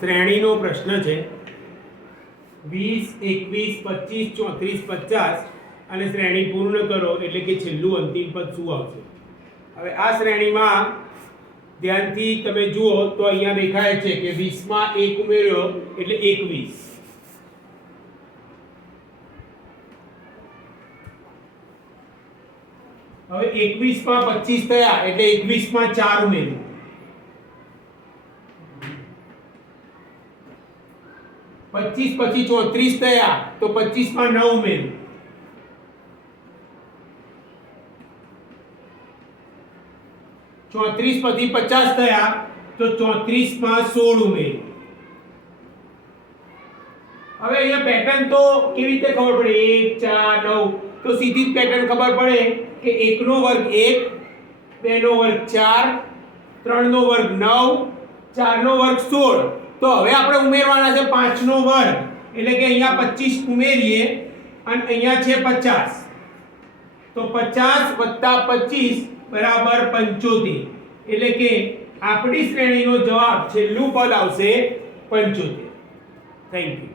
શ્રેણીનો પ્રશ્ન છે 20 21 25 34 50 અને શ્રેણી પૂર્ણ કરો એટલે કે છેલ્લું અંતિમ પદ શું આવશે. હવે આ શ્રેણીમાં ધ્યાનથી તમે જુઓ તો અહીંયા દેખાય છે કે 20 માં 1 ઉમેર્યો એટલે 21. હવે 21 માં 25 થયા એટલે 21 માં 4 ઉમેર્યું. 25 પછી 34 થયા તો 25 માં 9 ઉમેર્યું. 34 પછી 50 થયા તો 34 માં 16 ઉમેર્યું. હવે અહીંયા પેટર્ન તો કેવી રીતે ખબર પડે 1 4 9 તો સીધી જ પેટર્ન ખબર પડે કે 1 નો વર્ગ 1 2 નો વર્ગ 4 3 નો વર્ગ 9 4 નો વર્ગ 16. તો હવે આપણે ઉમેરવાના છે 5 નો વર્ગ એટલે કે અહીંયા 25 ઉમેરીએ અને અહીંયા છે 50 તો 50 + 25 બરાબર 75 એટલે કે આપણી શ્રેણીનો જવાબ છેલ્લું પદ આવશે 75. Thank you.